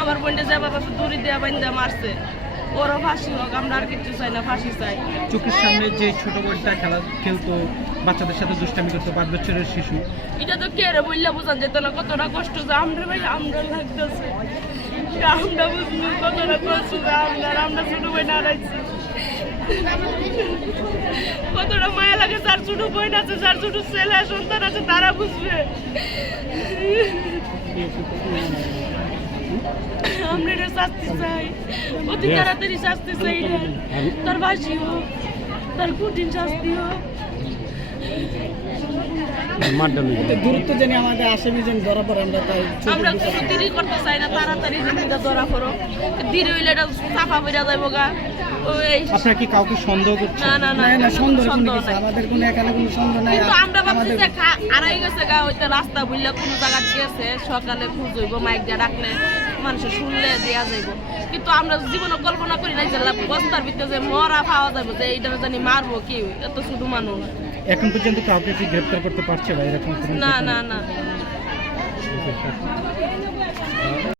আমার বোনটা যে বাবা দড়ি দেওয়া বাইন্দা মারছে ওরা ফাঁসি হোক আমরা আর কিছু চাই না ফাঁসি চাই। চোখের সামনে যে ছোট বোনটা খেলা খেলতো বাচ্চাদের সাথে দুষ্টামি করতো পাঁচ বছরের শিশু। এটা তো কে রে বললে বোঝান যেত না কতটা কষ্ট যে আমরা ভাই আমরা লাগতেছে। আমরা কতটা কষ্ট যে আমরা আমরা ছোট কতটা মায়া লাগে যার ছোট বোন আছে যার ছোট ছেলে সন্তান আছে তারা বুঝবে। আমরা এটা শাস্তি চাই। অতি তাড়াতাড়ি শাস্তি চাই রে তার বাসি হোক তার কঠিন শাস্তি হোক। দূরত্ব জানি আমাদের আসামি যেন ধরা পড়ে আমরা তাই আমরা কোনো দেরি করতে চাই না তাড়াতাড়ি জিনিসটা ধরা করো দেরি হইলে এটা চাপা বেড়া যাব গা। আপনারা কি কাউকে সন্দেহ করছেন না না না না সন্দেহ কোনো কিছু নাই। আমাদের কোনো এখানে কোনো সন্দেহ নাই। কিন্তু আমরা ভাবছি যে আড়াই গেছে গা ওইটা রাস্তা বুঝলে কোনো জায়গা গেছে সকালে খুঁজ হইব মাইক দিয়ে ডাকলে মানুষের শুনলে দেওয়া যাইব। কিন্তু আমরা জীবনে কল্পনা করি নাই যে বস্তার ভিতরে যে মরা পাওয়া যাবে যে এইটা জানি মারবো কি এত শুধু মানুষ। এখন পর্যন্ত কাউকে কি গ্রেপ্তার করতে পারছে বা এরকম না না না।